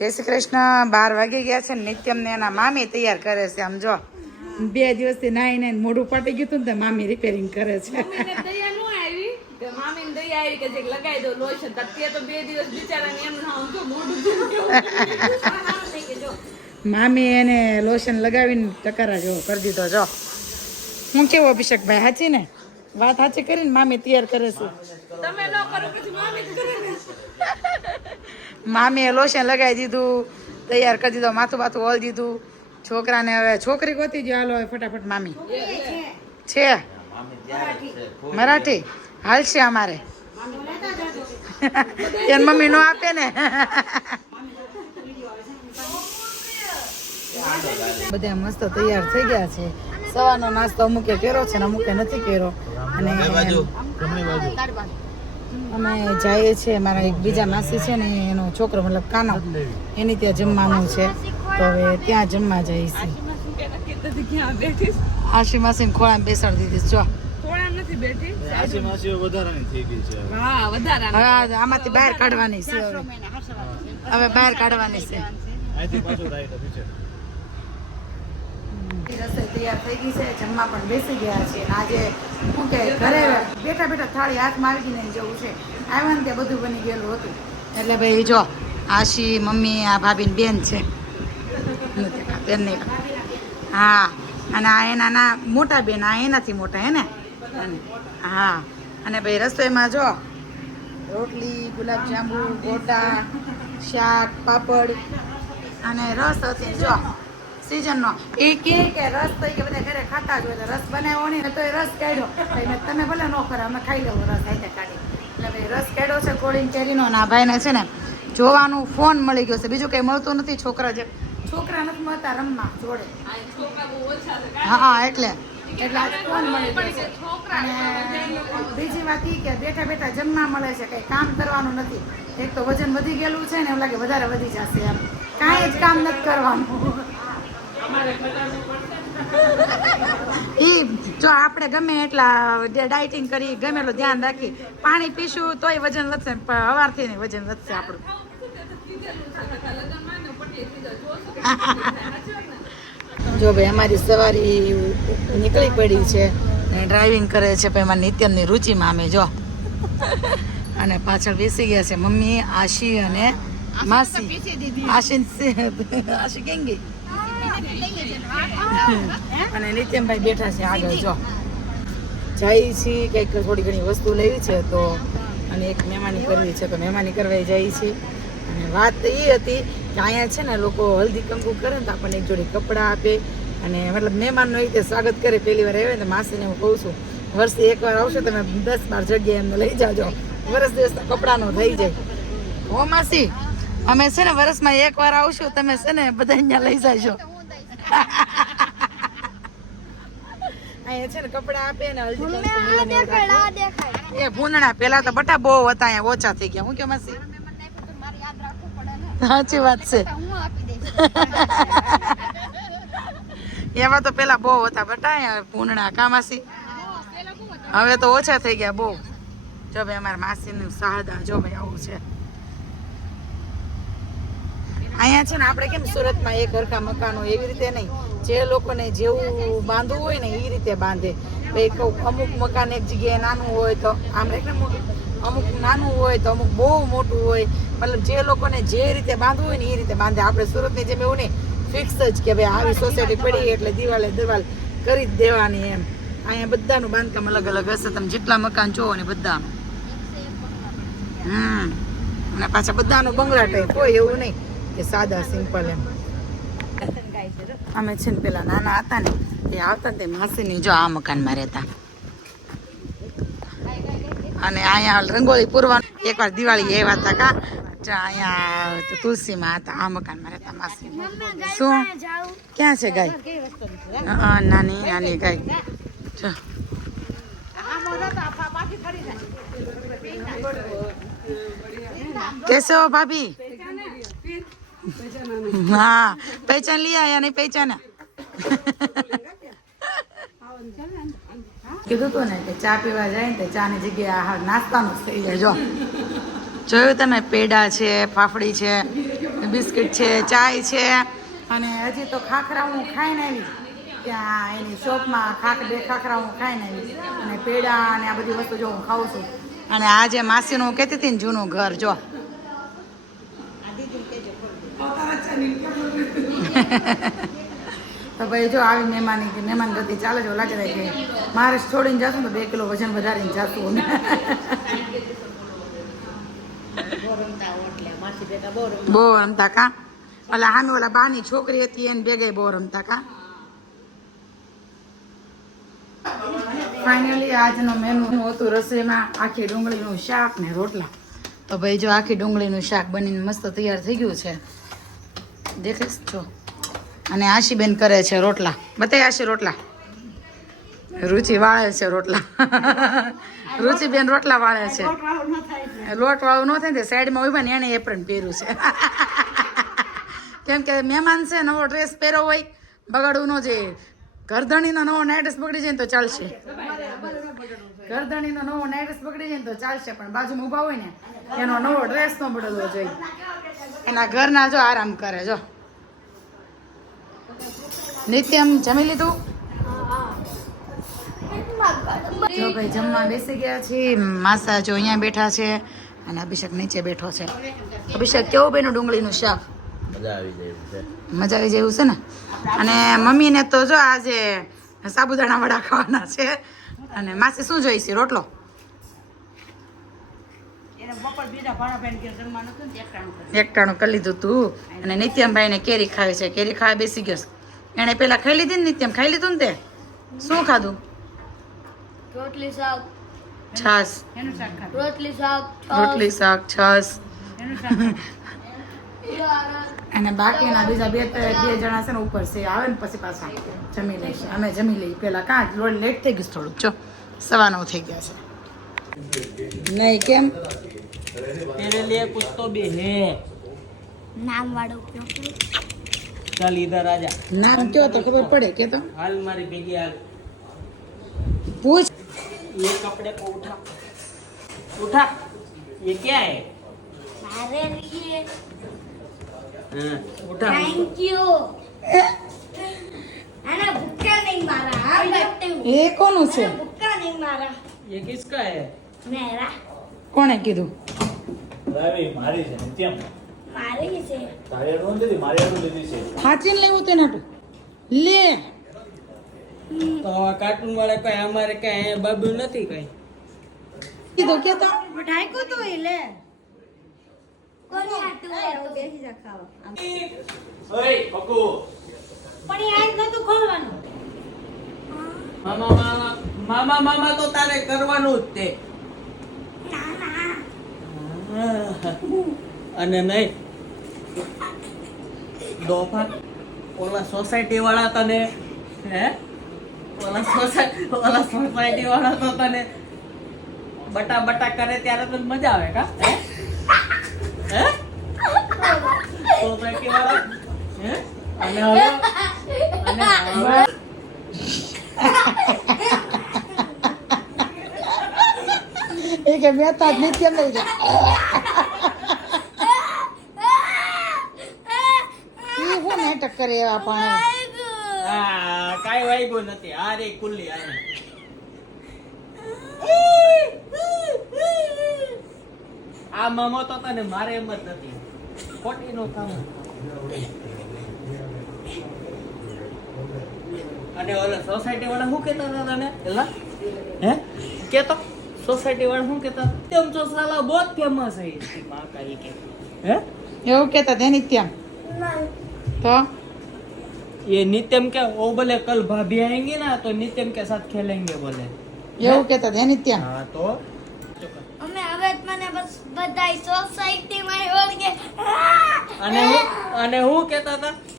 જય શ્રી કૃષ્ણ 12 વાગી ગયા છે. નિત્યમ ને એના મામી તૈયાર કરે છે. આમ જો 2 દિવસથી નાઈને મોઢું પાટી ગયું હતું ને મામી રિપેરિંગ કરે છે. મામી એને લોશન લગાવીને ટકરા જેવો કરી દીધો. જો હું કેવો અભિષેકભાઈ સાચી ને વાત સાચી કરીને મામી તૈયાર કરે છે. મામીએ લોશન લગાવી દીધું, તૈયાર કરી દીધો, માથું બાથું ઓળ દીધું. છોકરાને હવે છોકરી ગોતી જો. હાલો ફટાફટ મામી છે મરાઠી હાલશે અમારે. એન મમ્મી નો આપે ને. બધા મસ્ત તૈયાર થઈ ગયા છે. સવારનો નાસ્તો અમુકે કર્યો છે ને અમુકે નથી કર્યો. અને અમે જઈએ છીએ, મારા એક બીજા માસી છે ને એનો છોકરો મતલબ કાનો, એની ત્યાં જમવાનું છે તો હવે ત્યાં જમવા જઈએ છીએ. આશી માસીને ખોળામાં બેસાડી દીધી. જો આમાંથી બહાર કાઢવાની છે. હવે બહાર કાઢવાની છે. રસોઈ તૈયાર થઈ ગઈ છે, જમવા પણ બેસી ગયા છે. આજે શું કે ઘરે બેઠા બેઠા થાળી હાથમાં આવી ગઈ જવું છે. આવ્યા ને ત્યાં બધું બની ગયેલું હતું. એટલે ભાઈ જો આશી મમ્મી આ ભાભીની બેન છે. બેનની હા, અને આ એના ના મોટા બેન, આ એનાથી મોટા હે ને. હા, અને ભાઈ રસોઈમાં જો રોટલી, ગુલાબજાંબુ, ગોટા, શાક, પાપડ અને રસ હતી. જો સીઝનનો એ કે રસ તો કે બધા ઘરે ખાતા જ હોય, રસ બનાવ્યો ને તો એ રસ કાઢ્યો. તમે ભલે ન ખરા, અમે ખાઈ લેવો રસ હાથે કાઢી. એટલે ભાઈ રસ કાઢ્યો છે કોળીને કેરીનો. અને આ ભાઈને છે ને જોવાનું ફોન મળી ગયો છે, બીજું કંઈ મળતું નથી. છોકરા નથી મળતા રમવા જોડે. હા એટલે ફોન મળી ગયો છે. અને બીજી વાત એ કે બેઠા બેઠા જમવા મળે છે, કંઈ કામ કરવાનું નથી. એક તો વજન વધી ગયેલું છે ને, એવું લાગે વધારે વધી જશે. એમ કાંઈ જ કામ નથી કરવાનું. જો આપણે ગમે એટલા ડાયટિંગ કરી, ગમે એટલું ધ્યાન રાખી, પાણી પીશું તોય વજન વધશે. સવારથી નહીં વજન વધશે આપણું. જો ભાઈ અમારી સવારી નીકળી પડી છે અને ડ્રાઇવિંગ કરે છે ભાઈ અમારા નિત્યમની રુચિમાં. અમે જો અને પાછળ બેસી ગયા છે મમ્મી, આશી અને માસી. આશી કેમ ગઈ? અને નિત્યમભાઈ બેઠા છે આગળ. જો જઈએ છીએ, કંઈક થોડી ઘણી વસ્તુ લેવી છે તો, અને એક મહેમાની કરવી છે તો મહેમાની કરવા જઈએ છીએ. અને વાત એ હતી કે અહીંયા છે ને લોકો હલ્દી કંકુ કરે ને તો આપણને એક જોડી કપડાં આપે, અને મતલબ મહેમાનનો એ રીતે સ્વાગત કરે. પહેલી વાર આવે ને તો માસીને હું કહું છું વર્ષે એકવાર આવશો તમે 10-12 જગ્યાએ એમને લઈ જાજો, વર્ષ દિવસના કપડાનો થઈ જાય. હો માસી, અમે છે ને વર્ષમાં એકવાર આવશું, તમે છે ને બધા અહીંયા લઈ જાજો. અહીંયા છે ને કપડા આપે ને હલ્દી એ ભૂંદણા. પેલા તો બટા બહુ હતા, અહીંયા ઓછા થઈ ગયા. હું કે માસી સાચી વાત છે. એમાં તો પેલા બહુ હતા બટા અહીંયા ભૂંદણા. કા માસી? હવે તો ઓછા થઈ ગયા બહુ. જો ભાઈ અમારા માસીનું સાદા જો ભાઈ આવું છે. અહીંયા છે ને આપણે કેમ સુરતમાં એક હરખા મકાનો એવી રીતે નહીં, જે લોકોને જેવું બાંધવું હોય ને એ રીતે બાંધે. ભાઈ અમુક મકાન એક જગ્યાએ નાનું હોય તો આમ એટલે મોટું, અમુક નાનું હોય તો અમુક બહુ મોટું હોય. મતલબ જે લોકોને જે રીતે બાંધવું હોય ને એ રીતે બાંધે. આપણે સુરતની જેમ એવું નહીં ફિક્સ જ કે ભાઈ આવી સોસાયટી પડી એટલે દિવાલે દિવાલ કરી જ દેવાની એમ. અહીંયા બધાનું બાંધકામ અલગ અલગ હશે. તમે જેટલા મકાન જોવો ને બધા અને પાછા બધાનું બંગલા ટાઈપ હોય, એવું નહીં કે સાદા સિમ્પલ એમ. અમે છે ને પેલા નાના હતા ને એ આવતા ને માસીની જો આ મકાનમાં રહેતા. અને અહીંયા રંગોળી પૂરવાનું એકવાર દિવાળી એવા હતા કા અહીંયા તુલસીમાં હતા. આ મકાનમાં રહેતા માસી. શું ક્યાં છે ગાય? નાની નાની ગાય. कैसे हो भाभी? हाँ पहचान लिया या नहीं पहचाना? કીધું તું ને કે ચા પીવા જાય ને ચા ની જગ્યાએ આહાર નાસ્તાનું જ થઈ જાય. જો જોયું તમે, પેડા છે, ફાફડી છે, બિસ્કિટ છે, ચાય છે, અને હજી તો ખાખરા હું ખાઈને આવી ત્યાં એની શોપમાં બે ખાખરા હું ખાઈને આવી અને પેડા અને આ બધી વસ્તુ જો હું ખાઉં છું. અને આજે માસીનું હું કહેતી હતી ને જૂનું ઘર જો તો ભાઈ જો આવી મહેમાન ગતિ ચાલે છે. લાગે કે મારે છોડીને જશું તો 2 કિલો વજન વધારીને જશું. બહુ રમતા કા ઓલા હામી ઓલા બાની છોકરી હતી એને ભેગે બહુ રમતા કા. ફાઇનલી આજનો મેનુ હતું રસોઈમાં આખી ડુંગળીનું શાક ને રોટલા. તો ભાઈ જો આખી ડુંગળીનું શાક બનીને મસ્ત તૈયાર થઈ ગયું છે દેખાશ જો. અને આશીબેન કરે છે રોટલા. બતાય આશી રોટલા. રુચિ વાળે છે રોટલા. રુચિબેન રોટલા વાળે છે. લોટ વાળું ન થાય ને સાઈડમાં ઉભા ને એને એપ્રન પહેર્યું છે. કેમ કે મહેમાન છે નવો ડ્રેસ પહેર્યો હોય બગાડવું ન જોઈએ. ઘરધણીનો નવો નાઇટ ડ્રેસ બગડી જાય ને તો ચાલશે. ઘરધણીનો નવો નાઇટ ડ્રેસ બગડી જાય ને તો ચાલશે પણ બાજુમાં ઊભા હોય ને એનો નવો ડ્રેસ ન બદલવો જોઈએ. એના ઘરના જો આરામ કરે જો. નિત્યમ જમી લીધું? જો ભાઈ જમવા બેસી ગયા છીએ. માસા જો અહીંયા બેઠા છે અને અભિષેક નીચે બેઠો છે. અભિષેક કેવું બન્યું ડુંગળીનું શાક? મજા આવી જાય એવું છે ને. અને મમ્મીને તો જો આજે સાબુદાણા વડા ખાવાના છે. અને માસી શું જોઈશે? રોટલો. એકટાણું કરી લીધું તું. અને નિત્યમભાઈને કેરી ખાવી છે. કેરી ખાવા બેસી ગયો. એને પેલા ખાઈ લીધી ને નિત્યમ? ખાઈ લીધું ને તે? શું ખાધું? રોટલી શાક છાસ. રોટલી શાક છાસ. અને બાકીના બીજા બે જણા છે ને ઉપર છે આવે ને પછી પાછા જમી લઈશે. અમે જમી લઈએ પેલા. કાં લેટ થઈ ગયું થોડુંક. જો 9:15 થઈ ગયા છે. નહીં કેમ? तेरे लिए कुछ तो भी है. નામ વાળો चल इधर आजा. નામ કયો તો ખબર પડે કે તો हाल मारी बेगी हाल. પૂછ. ये कपड़े को उठा. उठा. ये क्या है? મારે लिए हाँ, उठा. थैंक यू આને ભૂક્કા નહીં મારા હા બટ્ટુ એ કોનું છે? ભૂક્કા નહીં મારા ये किसका है? મેરા કોણે કીધું? રાવી મારી છે નિત્યમ મારી છે તારી આડું નથી મારી આડું લીધી છે થાચીને લેવું તે નાટું લે. तो कार्टून वाले का हमारे का है बाबू नहीं कहीं. કીધું કે તો ઢાઈકો તો ઈ લે કોની આટું બેસી જા ખાવા ઓય પપ્પુ પણ એ આજ નતું ખોલવાનું मामा मामा मामा मामा तो तारे करवाનું જ તે. અને નહીં દોફા ઓલા સોસાયટી વાળા તને હે ઓલા સોસાયટી વાળા તો તને બટા બટા કરે ત્યારે તો મજા આવે કા હે હે સોસાયટી વાળા હે અને હવે એ કે મહેતા નિત્યમ લઈ જા. એ હું નાટક કરે એવા પણ આ કાઈ વાગ્યું નથી. આ રે કુલ્લી આ આ મામો તો તને મારે એમ જ નથી. ખોટી નો કામ. અને ઓલા સોસાયટી વાળા શું કહેતા હતા તને એલા હે કેતો સોસાયટી વાળા શું કહેતા તેમ તો સાલા બહુ ફેમસ है इसकी मां का ही के હે એવું કેતા તે નિત્યમ તો ये नित्यम क्या वो बोले कल भाभी आएंगी ना तो नित्यम के साथ खेलेंगे बोले. એવું કેતા તે નિત્યમ. हाँ तो અમે હવે મને બસ બધાય સોસાયટી માં ઓળખે અને હું કહેતા હતા